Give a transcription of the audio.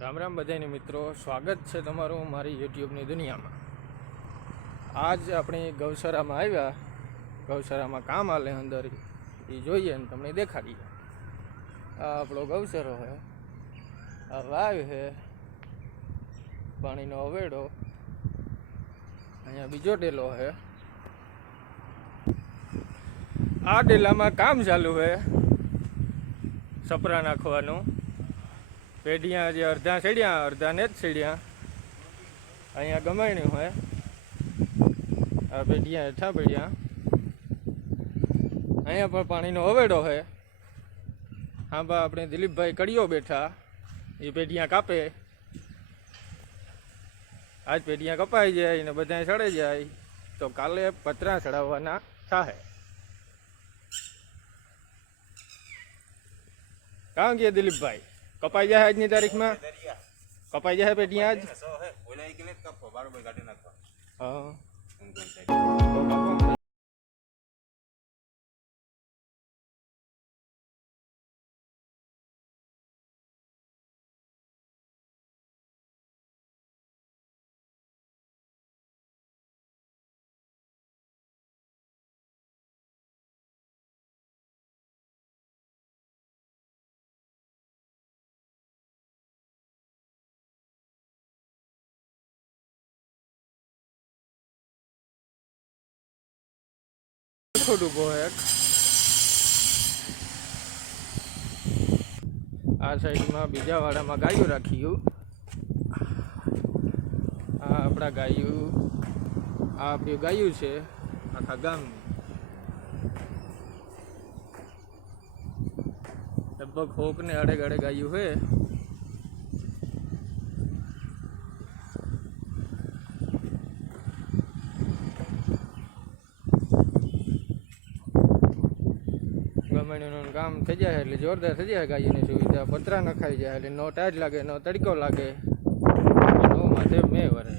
રામ રામ બધાને મિત્રો, સ્વાગત છે તમારું મારી યુટ્યુબની દુનિયામાં। આજ આપણી ગૌશાળામાં આવ્યા, ગૌશાળામાં કામ આલે અંદર એ જોઈએ ને તમને દેખાડીએ। આ આપણો ગૌશાળો છે, આ વાવ છે, પાણીનો અવેડો, અહીંયા બીજો ડેલો છે। આ ડેલામાં કામ ચાલુ છે, સપરા નાખવાનું। પેઢિયા જે અડધા સડ્યા અડધા ને જ સડ્યા, અહીંયા ગમાણ્યું હોય। આ પેઢિયા હેઠા પડ્યા, અહીંયા પણ પાણીનો અવેડો છે। હા બા આપણે દિલીપભાઈ કડીઓ બેઠા, એ પેઢિયા કાપે। આજ પેઢિયા કપાઈ જાય ને બધા સડે જાય તો કાલે પતરા ચડાવવાના થાય। કાં ગયા દિલીપભાઈ? કપાઈ જાય આજની તારીખમાં? કપાઈ જાય પેઢિયા આજ? હા થોડું બોહેક આ સાઈડમાં બીજા વાડામાં ગાયું રાખ્યું। આ આપણા ગાયું, આ આપણું ગાયું છે આખા ગામની। લગભગ હોક ને આડે ગાડે ગાયું છે। ગમેનું કામ થઈ જાય એટલે જોરદાર થઈ જાય। ગાયોની સુવિધા, પતરા નખાઈ જાય એટલે નો ટાઈટ લાગે, નો તડકો લાગે, નો માથે મેં વરે।